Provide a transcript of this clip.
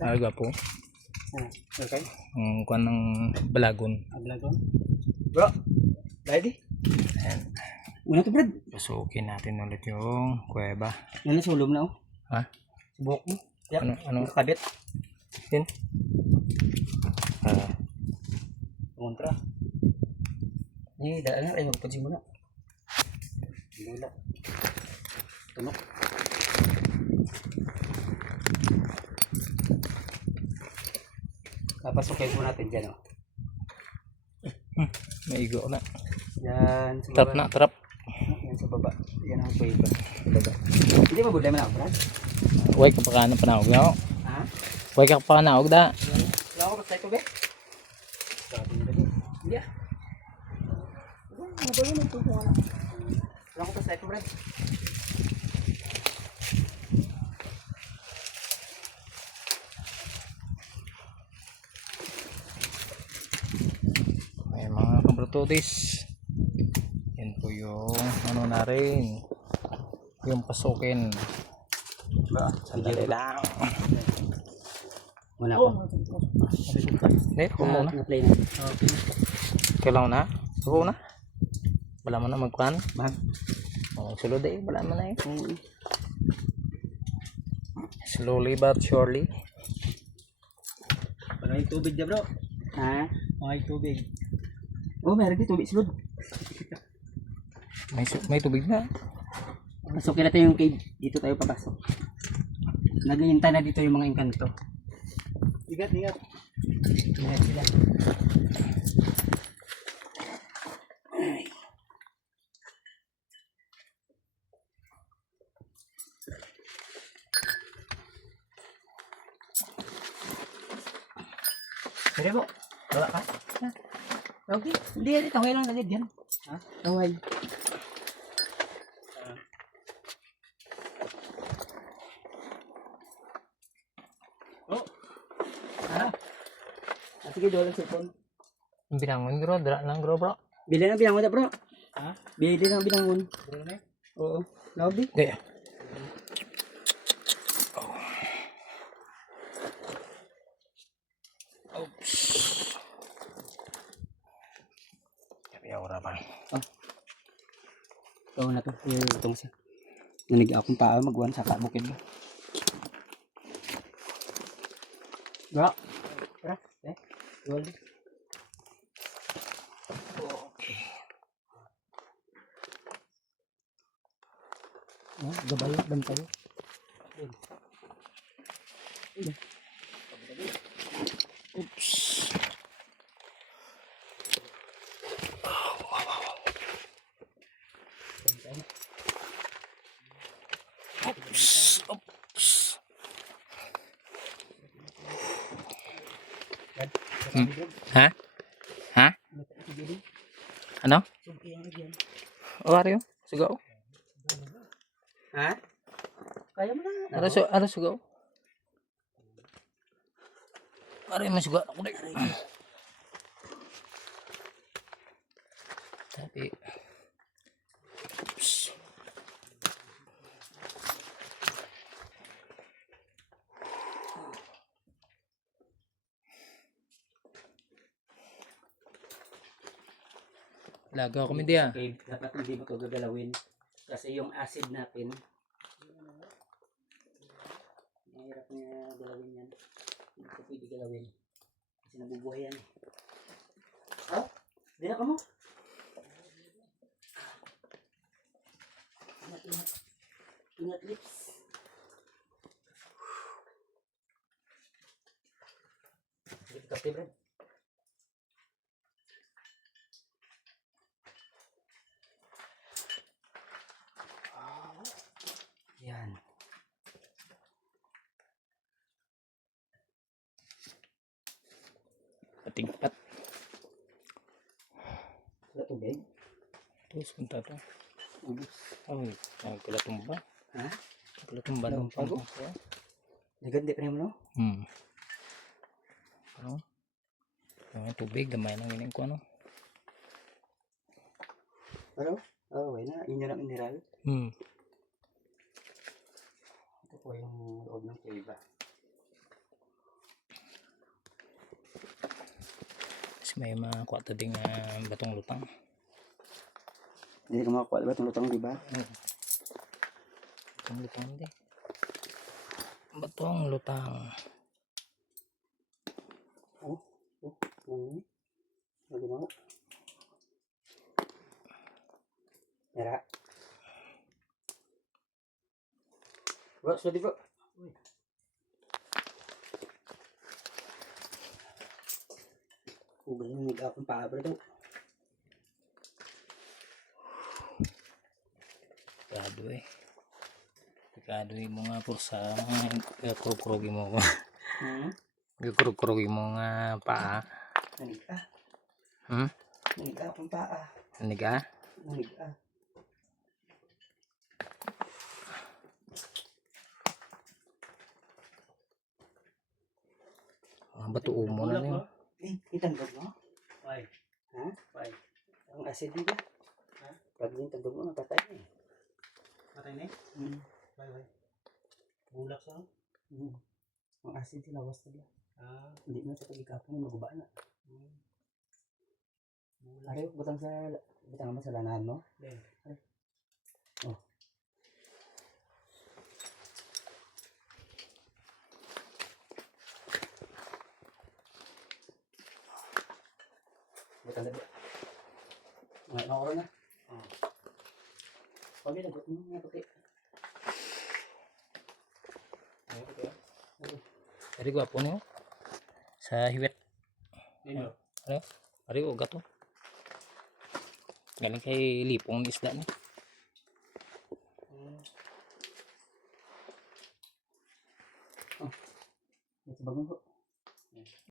Aga po. Ah, okay. Ang kuan ng balagon. Aglagon. Bro, ready? Ayan. Una to, Brad. Pasukin natin ulit yung kuweba. Yan na sulom na, oh. Ha? Buhok mo. Yeah. Ano, ano? Nakabit. Yun. Ah, Kontra. Ni, daan na. Ay, magpunsin mo na. Lula. Tunok. Papasukin po natin dyan, oh. may igo na. Yan, sa Trap baba. na, trap. Yan sa baba. Yan ang kuweba. Sa baba. Hindi mo budlay mo na ako? Huwag ka pa ka na panahog na. Ha? Huwag ka pa ka na da. Wala ako basta ito, be. Hindi ah. Wala, magulo na ito. Wala. Wala ko basta ito, Brad. 2 days yan po yung ano na rin. Yung pasukin. Diba? Sandali lang. Wala ko oh, hindi, kumaw ah, na. Kailangan na? Kumaw na wala mo na magkuhan bag magsulod oh, eh wala mo na eh. Mm. Slowly but surely. Maraming tubig na bro. Ha? Maraming tubig. Oh, meron din tubig. Sulod. May, su- may tubig na. Pasukin natin yung cave. Dito tayo papasok. Naghihintay na dito yung mga engkanto. Ingat, ingat. Ingat sila. Pwede po. Gawa ka? Ha? Okay. Hindi, hindi. Taway lang agad yan. Ha? Taway. Oh. Ah. Ah, sige, doon lang cellphone. Binangon bro. Dra lang bro bro. Bili ng binangon na, bro. Ha? Bili ng binangon. Bili na? Oo. Lobby. Okay. Oops. Sabi aura pa. Ito na to. Yung itong siya. Nanig akong tao magwan sa kabukid ba. Bro. Tara. Eh. Gold. Oh, gabay, bantay. Oops. Hmm. Ha? Ha? Ano? Oh, Ario? Sugaw? Ha? Kaya mo na. Ano su ano sugaw? Ario man sugaw ako dai. Tapi Lagaw kami diya. Dapat hindi mo ito gagalawin. Kasi yung acid natin, mahirap niya galawin yan. Hindi ko pwede galawin. Kasi nabubuhay yan eh. Oh, di na ka mo. Ingat, ingat. Ingat lips. Kapte, Brad. Yan. Patingpat. Wala tubig. Terus punta to. Ubus. Oh, nagkulatumba. Ha? Nagkulatumba ng pangko. Nagandi pa naman no? Hmm. Ano? Yung tubig, gamay ng ining ko ano. Ano? Oh, okay na. Inyo ng mineral. Hmm. Ito po yung loob ng cave. Kasi may mga kuha ding ah, batong lutang. Hindi ka makakuha ba itong lutang, di ba? Batong lutang di. Batong lutang. Oh, oh, oh. Lagi mo. Tara. Bro, sorry bro. Ugal yung nag-apang paa bro daw. Pekado eh. Pekado yung mga pursa. Gakurog-kurogi mo. Hmm? Gakurog-kurogi mo nga paa. Nanig ka. Hmm? Nanig ka akong paa. Nanig ah? Nanig ka. Mga bato umo na yun. Eh, itandog mo? Why? Ha? Why? Ang acid dito. Ha? Pag yung tandog mo, napatay na eh. Matay na eh? Hmm. Why, why? Bulak sa Hmm. Ang acid sila, was nila. Ah, Hindi mo sa pag-ikapon, maguba na. hmm. Bulak. Ari, butang sa, butang mo sa lanahan mo. Ben. Oh. Butang na. Ngayon ako na. Oh. Pag nagot mo, nga puti. Ano ko kaya? Ari gwapo niyo. Sa hiwet. Nino? Ano? Ari ko gato. Galing kay lipong ng isda ni. Hmm. Ito bagong ko.